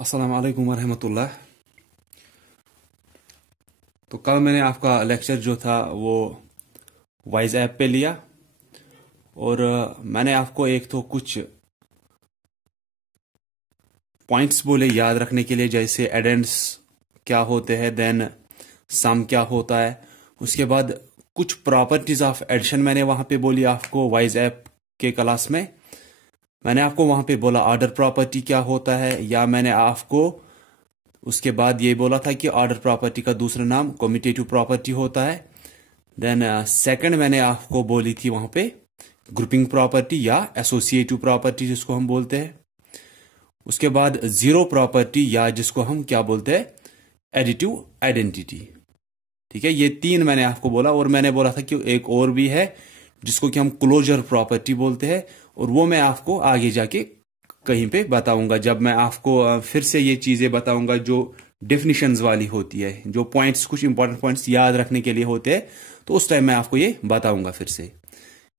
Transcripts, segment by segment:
अस्सलाम वालेकुम वरहमतुल्लाह। तो कल मैंने आपका लेक्चर जो था वो वाइज ऐप पे लिया और मैंने आपको एक तो कुछ पॉइंट्स बोले याद रखने के लिए, जैसे एडेंड्स क्या होते हैं, देन सम क्या होता है। उसके बाद कुछ प्रॉपर्टीज ऑफ एडिशन मैंने वहां पे बोली आपको वाइज ऐप के क्लास में। मैंने आपको वहां पे बोला ऑर्डर प्रॉपर्टी क्या होता है, या मैंने आपको उसके बाद ये बोला था कि ऑर्डर प्रॉपर्टी का दूसरा नाम कम्यूटेटिव प्रॉपर्टी होता है। देन सेकंड मैंने आपको बोली थी वहां पे ग्रुपिंग प्रॉपर्टी या एसोसिएटिव प्रॉपर्टी जिसको हम बोलते हैं। उसके बाद जीरो प्रॉपर्टी या जिसको हम क्या बोलते हैं एडिटिव आइडेंटिटी। ठीक है, ये तीन मैंने आपको बोला। और मैंने बोला था कि एक और भी है जिसको कि हम क्लोजर प्रॉपर्टी बोलते हैं, और वो मैं आपको आगे जाके कहीं पे बताऊंगा जब मैं आपको फिर से ये चीजें बताऊंगा जो डेफिनेशंस वाली होती है, जो पॉइंट्स कुछ इंपॉर्टेंट पॉइंट्स याद रखने के लिए होते हैं, तो उस टाइम मैं आपको ये बताऊंगा फिर से।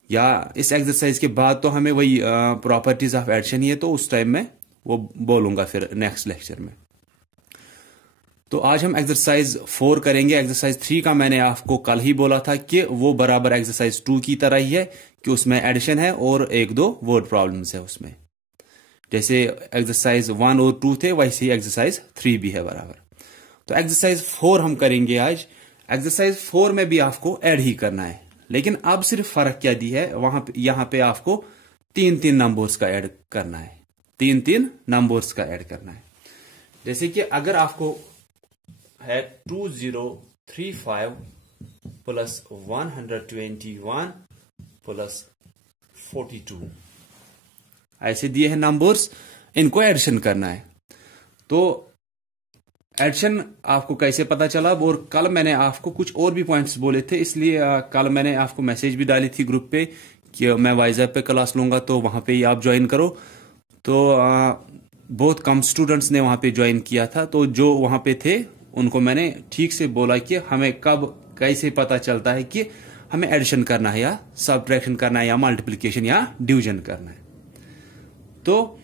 या इस एक्सरसाइज के बाद तो हमें वही प्रॉपर्टीज ऑफ एडिशन ही है, तो उस टाइम में वो बोलूंगा फिर नेक्स्ट लेक्चर में। तो आज हम एक्सरसाइज 4 करेंगे। एक्सरसाइज 3 का मैंने आपको कल ही बोला था कि वो बराबर एक्सरसाइज 2 की तरह ही है, कि उसमें एडिशन है और एक दो वर्ड प्रॉब्लम्स है उसमें। जैसे एक्सरसाइज 1 और 2 थे, वैसे ही एक्सरसाइज 3 भी है बराबर। तो एक्सरसाइज 4 हम करेंगे आज। एक्सरसाइज 4 में भी आपको ऐड ही करना है, लेकिन अब सिर्फ फर्क क्या दी है, वहां पे यहां पे आपको 3-3 नंबर्स का ऐड करना है। 3-3 नंबर्स का ऐड करना है। जैसे कि अगर आपको है 2035 प्लस 121 प्लस 42 ऐसे दिए हैं नंबर्स, इनको एडिशन करना है। तो एडिशन आपको कैसे पता चला, और कल मैंने आपको कुछ और भी पॉइंट्स बोले थे, इसलिए कल मैंने आपको मैसेज भी डाली थी ग्रुप पे कि मैं वाइज ऐप पे क्लास लूंगा, तो वहां पे ही आप ज्वाइन करो। तो बहुत कम स्टूडेंट्स ने वहां पे ज्वाइन किया था, तो जो वहां पे थे उनको मैंने ठीक से बोला कि हमें कब कैसे पता चलता है कि हमें एडिशन करना है या सबट्रैक्शन करना है या मल्टीप्लिकेशन या डिवीजन करना है। तो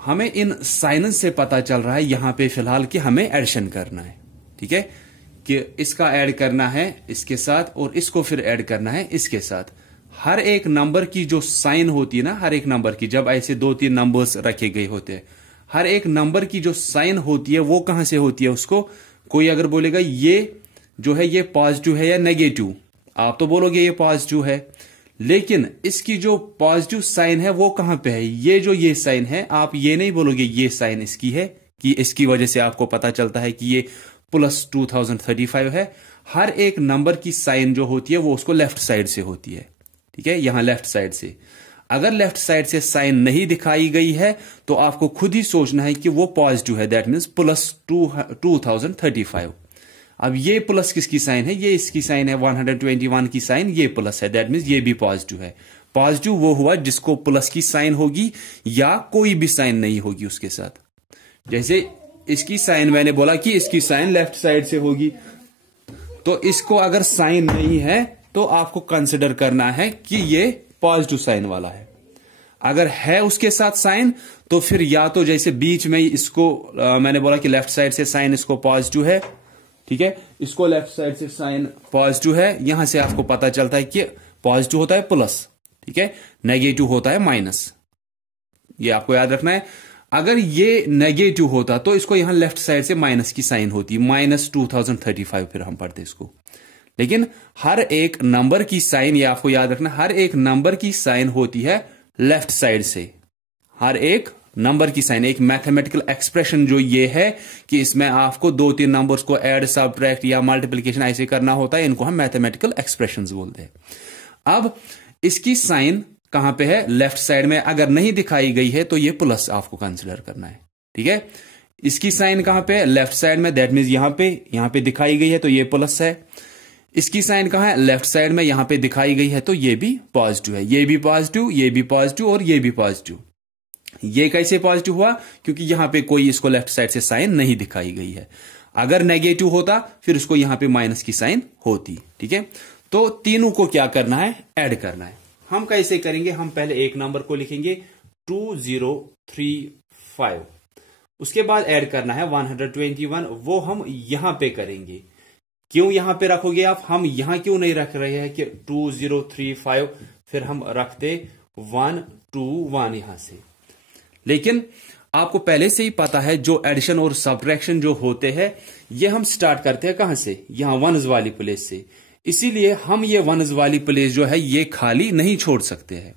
हमें इन साइंस से पता चल रहा है यहां पे फिलहाल कि हमें एडिशन करना है। ठीक है, कि इसका ऐड करना है इसके साथ और इसको फिर ऐड करना है इसके साथ। हर एक नंबर की जो साइन होती है ना, हर एक नंबर की, जब ऐसे 2-3 नंबर्स रखे गए होते हैं, हर एक नंबर की जो साइन होती है वो कहां से होती है, उसको कोई अगर बोलेगा ये जो है ये पॉजिटिव है या नेगेटिव, आप तो बोलोगे ये पॉजिटिव है, लेकिन इसकी जो पॉजिटिव साइन है वो कहां पे है, ये साइन है, आप ये नहीं बोलोगे ये साइन इसकी है कि इसकी वजह से आपको पता चलता है कि ये प्लस 2035 है। हर एक नंबर की साइन जो होती है वो उसको लेफ्ट साइड से होती है। ठीक है, यहां लेफ्ट साइड से। अगर लेफ्ट साइड से साइन नहीं दिखाई गई है तो आपको खुद ही सोचना है कि वो पॉजिटिव है, दैट मीन्स प्लस 2035। अब ये प्लस किसकी साइन है, ये इसकी साइन है 121 की साइन, ये प्लस है, दैट मीन्स ये भी पॉजिटिव है। पॉजिटिव वो हुआ जिसको प्लस की साइन होगी या कोई भी साइन नहीं होगी उसके साथ। जैसे इसकी साइन मैंने बोला कि इसकी साइन लेफ्ट साइड से होगी, तो इसको अगर साइन नहीं है तो आपको कंसिडर करना है कि ये पॉजिटिव साइन वाला है। अगर है उसके साथ साइन तो फिर या तो जैसे बीच में इसको मैंने बोला कि लेफ्ट साइड से साइन इसको पॉजिटिव है, ठीक है, इसको लेफ्ट साइड से साइन पॉजिटिव है, यहां से आपको पता चलता है कि पॉजिटिव होता है प्लस, ठीक है, नेगेटिव होता है माइनस। ये आपको याद रखना है। अगर ये नेगेटिव होता तो इसको यहां लेफ्ट साइड से माइनस की साइन होती, माइनस 2035 फिर हम पढ़ते इसको। लेकिन हर एक नंबर की साइन, ये आपको याद रखना, हर एक नंबर की साइन होती है लेफ्ट साइड से। हर एक नंबर की साइन, एक मैथमेटिकल एक्सप्रेशन जो ये है कि इसमें आपको 2-3 नंबर्स को ऐड, सबट्रैक्ट या मल्टीप्लिकेशन ऐसे करना होता है, इनको हम मैथमेटिकल एक्सप्रेशंस बोलते हैं। अब इसकी साइन कहां पे है, लेफ्ट साइड में। अगर नहीं दिखाई गई है तो ये प्लस आपको कंसिडर करना है। ठीक है, इसकी साइन कहां पे है, लेफ्ट साइड में, दैट मीन्स यहां पे दिखाई गई है तो ये प्लस है। इसकी साइन कहां है, लेफ्ट साइड में, यहां पे दिखाई गई है तो ये भी पॉजिटिव है, ये भी पॉजिटिव, ये भी पॉजिटिव और ये भी पॉजिटिव। ये कैसे पॉजिटिव हुआ, क्योंकि यहां पे कोई इसको लेफ्ट साइड से साइन नहीं दिखाई गई है। अगर नेगेटिव होता फिर उसको यहां पे माइनस की साइन होती। ठीक है, तो तीनों को क्या करना है, ऐड करना है। हम कैसे करेंगे, हम पहले एक नंबर को लिखेंगे 2035 5। उसके बाद ऐड करना है 121, वो हम यहां पे करेंगे। क्यों यहां पे रखोगे आप, हम यहां क्यों नहीं रख रहे हैं कि 2035, फिर हम रखते 121 यहां से। लेकिन आपको पहले से ही पता है जो एडिशन और सब्ट्रैक्शन जो होते हैं ये हम स्टार्ट करते हैं कहां से, यहां वनस वाली प्लेस से। इसीलिए हम ये वनस वाली प्लेस जो है ये खाली नहीं छोड़ सकते हैं।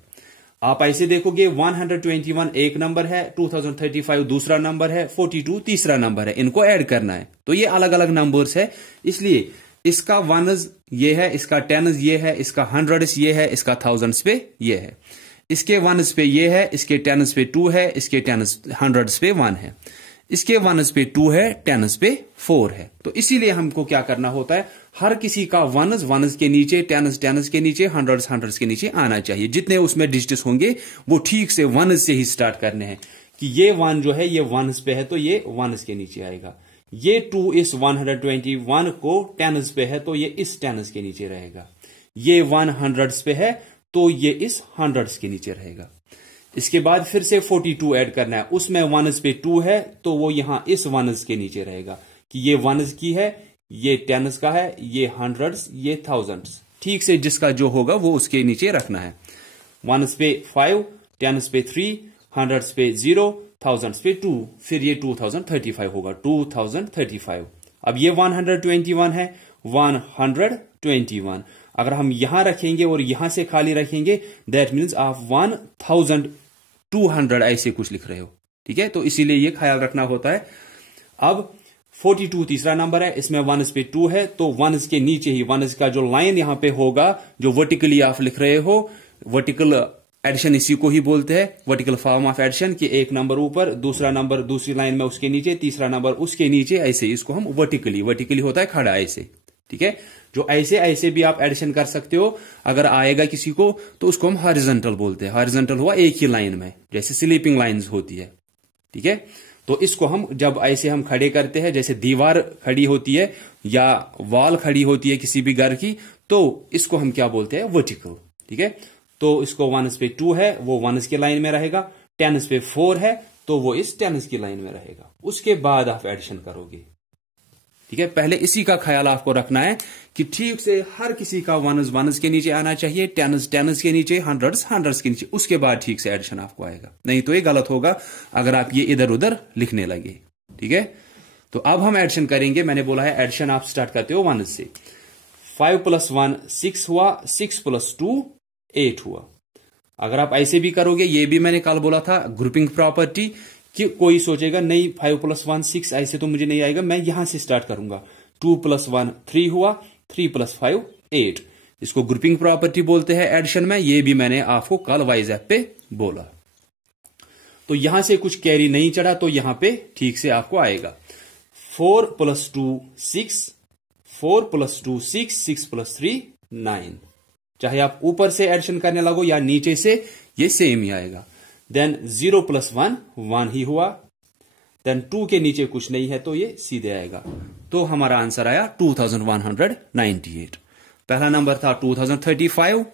आप ऐसे देखोगे 121 एक नंबर है, 2035 दूसरा नंबर है, 42 तीसरा नंबर है, इनको ऐड करना है। तो ये अलग अलग नंबर्स है, इसलिए इसका वनस ये है, इसका टेन्स ये है, इसका हंड्रेड्स ये है, इसका थाउजेंड्स पे ये है, इसके वनस पे ये है, इसके टेन्स पे 2 है, इसके टेन्स हंड्रेड्स पे 1 है, इसके वनस पे 2 है, टेन्स पे 4 है। तो इसीलिए हमको क्या करना होता है, हर किसी का वनस वनस के नीचे, टेन्स टेन्स के नीचे, हंड्रेड्स हंड्रेड्स के नीचे आना चाहिए। जितने उसमें डिजिट्स होंगे वो ठीक से वनस से ही स्टार्ट करने हैं कि ये 1 जो है ये वनस पे है तो ये वनस के नीचे आएगा, ये 2 इस 121 को टेन्स पे है तो ये इस टेन्स के नीचे रहेगा, ये 1 हंड्रेड्स पे है तो ये इस हंड्रेड्स के नीचे रहेगा। इसके बाद फिर से 42 ऐड करना है, उसमें वनस पे 2 है तो वो यहां इस वनस के नीचे रहेगा कि ये वनस की है, ये टेन्स का है, ये हंड्रेड्स, ये थाउजेंड्स, ठीक से जिसका जो होगा वो उसके नीचे रखना है। वनस पे 5, टेन्स पे 3, हंड्रेड्स पे 0, थाउजेंड्स पे 2, फिर ये 2035 होगा, 2035। अब ये 121 है, 121 अगर हम यहां रखेंगे और यहां से खाली रखेंगे दैट मीन्स आप 1200 ऐसे कुछ लिख रहे हो, ठीक है। तो इसीलिए ये ख्याल रखना होता है। अब 42 तीसरा नंबर है, इसमें वनस पे 2 है तो वनस के नीचे ही वनस का जो लाइन यहां पे होगा जो वर्टिकली आप लिख रहे हो, वर्टिकल एडिशन इसी को ही बोलते हैं, वर्टिकल फॉर्म ऑफ एडिशन कि एक नंबर ऊपर, दूसरा नंबर दूसरी लाइन में उसके नीचे, तीसरा नंबर उसके नीचे, ऐसे इसको हम वर्टिकली होता है खड़ा ऐसे, ठीक है। जो ऐसे ऐसे भी आप एडिशन कर सकते हो, अगर आएगा किसी को तो उसको हम हॉरिजॉन्टल बोलते हैं। हॉरिजॉन्टल हुआ एक ही लाइन में, जैसे स्लीपिंग लाइंस होती है, ठीक है। तो इसको हम जब ऐसे हम खड़े करते हैं, जैसे दीवार खड़ी होती है या वॉल खड़ी होती है किसी भी घर की, तो इसको हम क्या बोलते हैं, वर्टिकल, ठीक है। तो इसको वनस पे 2 है वो वनस के लाइन में रहेगा, टेन्स पे 4 है तो वो इस टेन्स की लाइन में रहेगा। उसके बाद आप एडिशन करोगे, ठीक है। पहले इसी का ख्याल आपको रखना है कि ठीक से हर किसी का वनस वनस के नीचे आना चाहिए, टेन्स टेन्स के नीचे, हंड्रेड्स हंड्रेड्स के नीचे, उसके बाद ठीक से एडिशन आपको आएगा। नहीं तो ये गलत होगा अगर आप ये इधर उधर लिखने लगे, ठीक है। तो अब हम एडिशन करेंगे। मैंने बोला है एडिशन आप स्टार्ट करते हो वनस से। 5 + 1 6 हुआ, 6 + 2 8 हुआ। अगर आप ऐसे भी करोगे, ये भी मैंने कल बोला था ग्रुपिंग प्रॉपर्टी, कि कोई सोचेगा नहीं 5 + 1 6 ऐसे तो मुझे नहीं आएगा, मैं यहां से स्टार्ट करूंगा। 2 + 1 3 हुआ, 3 + 5 8, इसको ग्रुपिंग प्रॉपर्टी बोलते हैं एडिशन में। ये भी मैंने आपको कल वाइज ऐप पे बोला। तो यहां से कुछ कैरी नहीं चढ़ा तो यहां पे ठीक से आपको आएगा। 4 + 2 6, 4 + 2 6, 6 + 3 9। चाहे आप ऊपर से एडिशन करने लगो या नीचे से, ये सेम ही आएगा। देन 0 + 1 1 ही हुआ, देन 2 के नीचे कुछ नहीं है तो ये सीधे आएगा। तो हमारा आंसर आया 2198। पहला नंबर था 2035।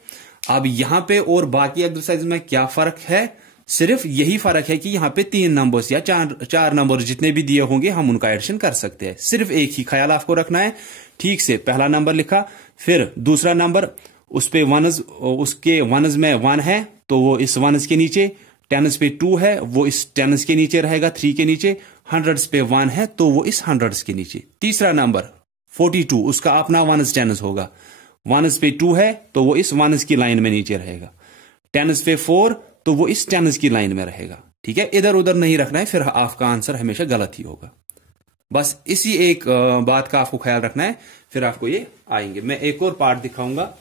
अब यहां पे और बाकी एक्सरसाइज में क्या फर्क है, सिर्फ यही फर्क है कि यहां पे 3 नंबर्स या 4 नंबर जितने भी दिए होंगे हम उनका एडिशन कर सकते हैं। सिर्फ एक ही ख्याल आपको रखना है, ठीक से पहला नंबर लिखा, फिर दूसरा नंबर उस पे वनस, उसके वनस में 1 है तो वो इस वनस के नीचे, टेन्स पे 2 है वो इस टेन्स के नीचे रहेगा 3 के नीचे, हंड्रेड्स पे 1 है तो वो इस हंड्रेड्स के नीचे। तीसरा नंबर 42 उसका अपना वनस टेन्स होगा, वनस पे 2 है तो वो इस वनस की लाइन में नीचे रहेगा, टेन्स पे 4 तो वो इस टेन्स की लाइन में रहेगा, ठीक है। इधर उधर नहीं रखना है, फिर आपका आंसर हमेशा गलत ही होगा। बस इसी एक बात का आपको ख्याल रखना है, फिर आपको ये आएंगे। मैं एक और पार्ट दिखाऊंगा।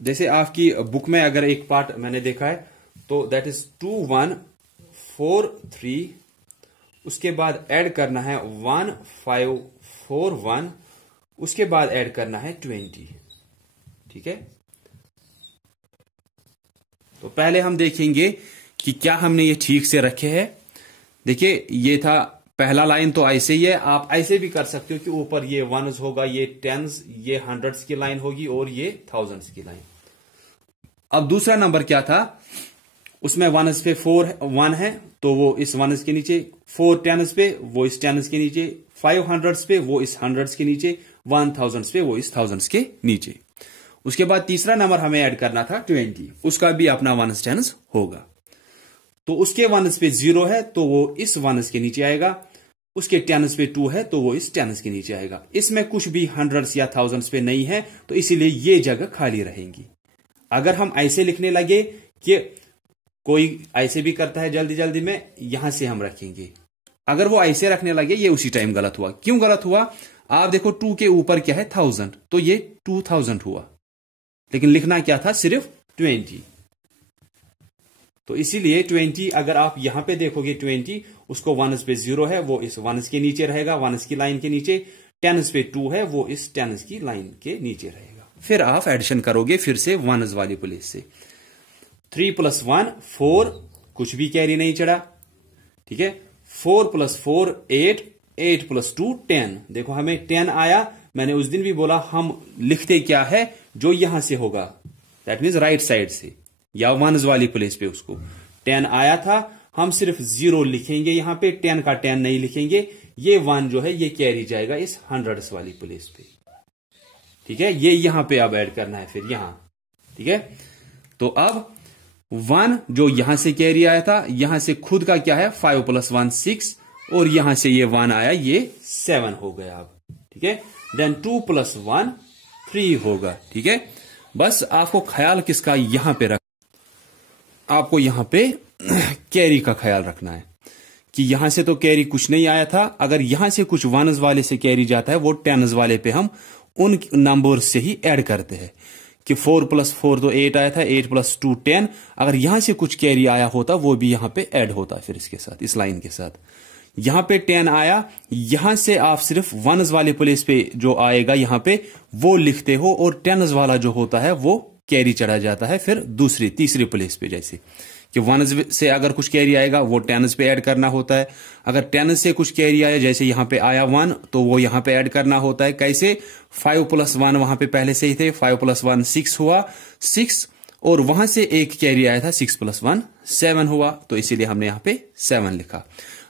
जैसे आपकी बुक में अगर एक पार्ट मैंने देखा है तो दैट इज 2 1 4 3, उसके बाद ऐड करना है 1 5 4 1, उसके बाद ऐड करना है 20, ठीक है। तो पहले हम देखेंगे कि क्या हमने ये ठीक से रखे हैं। देखिए ये था पहला लाइन तो ऐसे ही है, आप ऐसे भी कर सकते हो कि ऊपर ये वनस होगा, ये टेन्स, ये हंड्रेड्स की लाइन होगी और ये थाउजेंड्स की लाइन। अब दूसरा नंबर क्या था, उसमें वनस पे 4 1 है तो वो इस वनस के नीचे, 4 टेन्स पे वो इस टेन्स के नीचे, 500 पे वो इस हंड्रेड्स के नीचे, 1000 पे वो इस थाउजेंड्स के नीचे। उसके बाद तीसरा नंबर हमें ऐड करना था 20, उसका भी अपना वनस टेन्स होगा। तो उसके वनस पे 0 है तो वो इस वनस के नीचे आएगा, उसके टेन्स पे 2 है तो वो इस टेन्स के नीचे आएगा। इसमें कुछ भी हंड्रेड्स या थाउजेंड्स पे नहीं है तो इसीलिए ये जगह खाली रहेंगी। अगर हम ऐसे लिखने लगे कि कोई ऐसे भी करता है जल्दी जल्दी में, यहां से हम रखेंगे, अगर वो ऐसे रखने लगे ये उसी टाइम गलत हुआ। क्यों गलत हुआ, आप देखो 2 के ऊपर क्या है 1000, तो ये 2000 हुआ, लेकिन लिखना क्या था सिर्फ 20। तो इसीलिए 20 अगर आप यहां पे देखोगे 20, उसको वनस पे 0 है वो इस वनस के नीचे रहेगा, वनस की लाइन के नीचे, टेन्स पे 2 है वो इस टेन्स की लाइन के नीचे रहेगा। फिर आप एडिशन करोगे फिर से वनस वाली प्लेस से। 3 + 1 4, कुछ भी कैरी नहीं चढ़ा, ठीक है। 4 + 4 8, 8 + 2 10। देखो हमें 10 आया। मैंने उस दिन भी बोला हम लिखते क्या है जो यहां से होगा, दैट मीन्स राइट साइड से या वनस वाली प्लेस पे उसको 10 आया था, हम सिर्फ 0 लिखेंगे यहां पे, 10 का 10 नहीं लिखेंगे। ये 1 जो है ये कैरी जाएगा इस हंड्रेड्स वाली प्लेस पे, ठीक है। ये यहां पे अब ऐड करना है फिर यहां, ठीक है। तो अब 1 जो यहां से कैरी आया था, यहां से खुद का क्या है 5 + 1 6, और यहां से ये 1 आया, ये 7 हो गया अब, ठीक है। देन 2 + 1 3 होगा, ठीक है। बस आपको ख्याल किसका यहां पे आपको यहां पे कैरी का ख्याल रखना है कि यहां से तो कैरी कुछ नहीं आया था। अगर यहां से कुछ वनस वाले से कैरी जाता है वो टेन्स वाले पे हम उन नंबर से ही ऐड करते हैं कि 4 + 4 तो 8 आया था, 8 + 2 10। अगर यहां से कुछ कैरी आया होता वो भी यहां पे ऐड होता फिर इसके साथ, इस लाइन के साथ। यहां पे 10 आया, यहां से आप सिर्फ वनस वाले प्लेस पे जो आएगा यहां पे वो लिखते हो, और टेन्स वाला जो होता है वो कैरी चढ़ा जाता है फिर दूसरी तीसरी प्लेस पे। जैसे कि वनस से अगर कुछ कैरी आएगा वो टेन्स पे ऐड करना होता है। अगर टेन्स से कुछ कैरी आया, जैसे यहां पे आया 1, तो वो यहां पे ऐड करना होता है। कैसे, 5 + 1 वहां पे पहले से ही थे, 5 + 1 6 हुआ 6, और वहां से एक कैरी आया था 6 + 1 7 हुआ, तो इसीलिए हमने यहां पे 7 लिखा।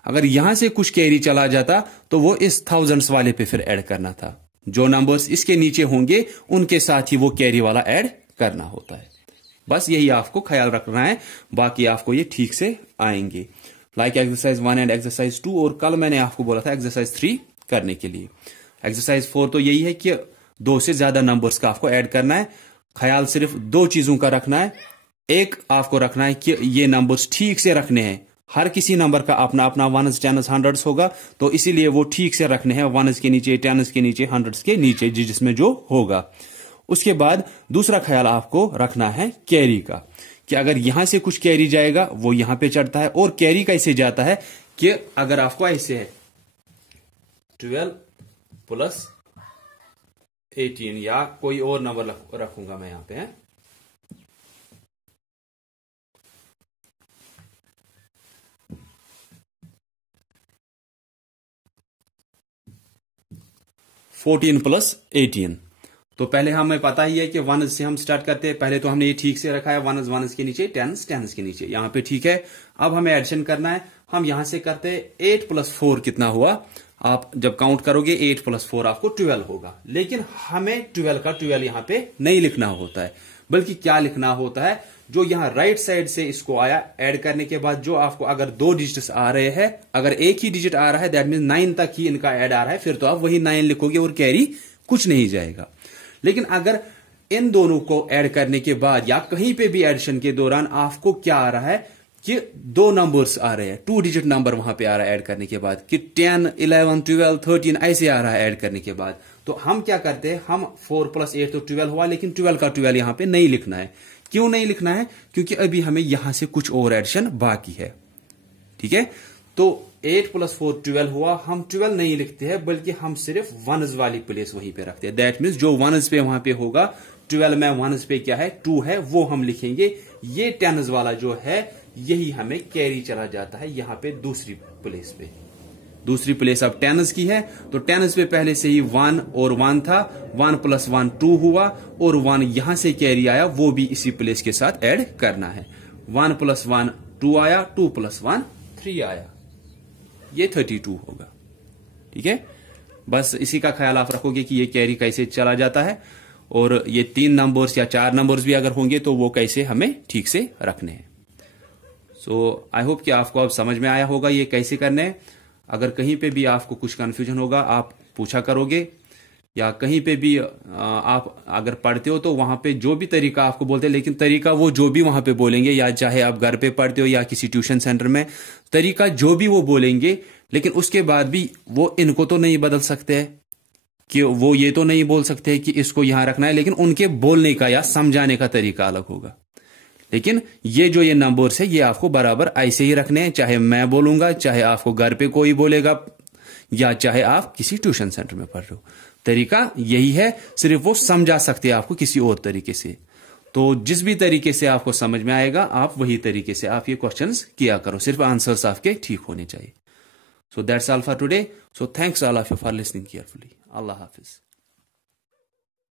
अगर यहां से कुछ कैरी चला जाता तो वो इस थाउजेंड्स वाले पे फिर ऐड करना था। जो नंबर्स इसके नीचे होंगे उनके साथ ही वो कैरी वाला ऐड करना होता है। बस यही आपको ख्याल रखना है, बाकी आपको ये ठीक से आएंगे। लाइक एक्सरसाइज 1 एंड एक्सरसाइज 2, और कल मैंने आपको बोला था एक्सरसाइज 3 करने के लिए। एक्सरसाइज 4 तो यही है कि 2 से ज्यादा नंबर्स का आपको ऐड करना है। ख्याल सिर्फ 2 चीजों का रखना है। एक आपको रखना है कि ये नंबर्स ठीक से रखने हैं। हर किसी नंबर का अपना अपना वनस टेन्स हंड्रेड्स होगा, तो इसीलिए वो ठीक से रखने हैं, वनस के नीचे, टेन्स के नीचे, हंड्रेड्स के नीचे, जिसमें जो होगा। उसके बाद दूसरा ख्याल आपको रखना है कैरी का, कि अगर यहां से कुछ कैरी जाएगा वो यहां पे चढ़ता है। और कैरी कैसे जाता है कि अगर आपको ऐसे है 12 + 18 या कोई और नंबर रखूंगा मैं यहां पे है, (14 + 18). तो पहले हमें पता ही है कि वनस से हम स्टार्ट करते हैं। पहले तो हमने ये ठीक से रखा है, वनस वनस के नीचे, टेन्स टेन्स के नीचे, यहां पे ठीक है। अब हमें एडिशन करना है। हम यहां से करते हैं 8 + 4 कितना हुआ, आप जब काउंट करोगे 8 + 4 आपको 12 होगा। लेकिन हमें 12 का 12 यहां पे नहीं लिखना होता है, बल्कि क्या लिखना होता है, जो यहां राइट साइड से इसको आया ऐड करने के बाद जो आपको अगर 2 डिजिट्स आ रहे हैं, अगर एक ही डिजिट आ रहा है दैट मीन 9 तक ही इनका ऐड आ रहा है, फिर तो आप वही 9 लिखोगे और कैरी कुछ नहीं जाएगा। लेकिन अगर इन दोनों को ऐड करने के बाद या कहीं पे भी एडिशन के दौरान आपको क्या आ रहा है कि 2 नंबर्स आ रहे हैं, 2 डिजिट नंबर वहां पे आ रहा है ऐड करने के बाद, कि 10 11 12 13 ऐसे आ रहा है ऐड करने के बाद, तो हम क्या करते हैं, हम 4 + 8 तो 12 हुआ, लेकिन 12 का 12 यहां पे नहीं लिखना है। क्यों नहीं लिखना है, क्योंकि अभी हमें यहां से कुछ और एडिशन बाकी है, ठीक है। तो 8 + 4 12 हुआ, हम 12 नहीं लिखते हैं, बल्कि हम सिर्फ वनस वाली प्लेस वहीं पे रखते हैं। दैट मीन्स जो वनस पे वहां पे होगा, 12 में वनस पे क्या है 2 है, वो हम लिखेंगे। ये टेन्स वाला जो है यही हमें कैरी चला जाता है यहां पे दूसरी प्लेस पे, दूसरी प्लेस अब टेंस की है, तो टेंस पे पहले से ही 1 और 1 था, 1 + 1 2 हुआ, और 1 यहां से कैरी आया, वो भी इसी प्लेस के साथ ऐड करना है। 1 + 1 2 आया, 2 + 1 3 आया, ये 32 होगा। ठीक है, बस इसी का ख्याल आप रखोगे कि ये कैरी कैसे चला जाता है, और ये 3 नंबर्स या 4 नंबर्स भी अगर होंगे तो वो कैसे हमें ठीक से रखने हैं। सो आई होप कि आपको अब समझ में आया होगा ये कैसे करने हैं। अगर कहीं पे भी आपको कुछ कंफ्यूजन होगा आप पूछा करोगे, या कहीं पे भी आप अगर पढ़ते हो तो वहां पे जो भी तरीका आपको बोलते हैं, लेकिन तरीका वो जो भी वहां पे बोलेंगे, या चाहे आप घर पे पढ़ते हो या किसी ट्यूशन सेंटर में, तरीका जो भी वो बोलेंगे, लेकिन उसके बाद भी वो इनको तो नहीं बदल सकते हैं, कि वो ये तो नहीं बोल सकते कि इसको यहां रखना है, लेकिन उनके बोलने का या समझाने का तरीका अलग होगा। लेकिन ये नंबर्स है ये आपको बराबर ऐसे ही रखने हैं, चाहे मैं बोलूंगा, चाहे आपको घर पे कोई बोलेगा, या चाहे आप किसी ट्यूशन सेंटर में पढ़ रहे हो, तरीका यही है, सिर्फ वो समझा सकते हैं आपको किसी और तरीके से। तो जिस भी तरीके से आपको समझ में आएगा आप वही तरीके से आप ये क्वेश्चंस किया करो, सिर्फ आंसर्स आपके ठीक होने चाहिए। So that's all for today. So thanks all of you for listening carefully. Allah Hafiz.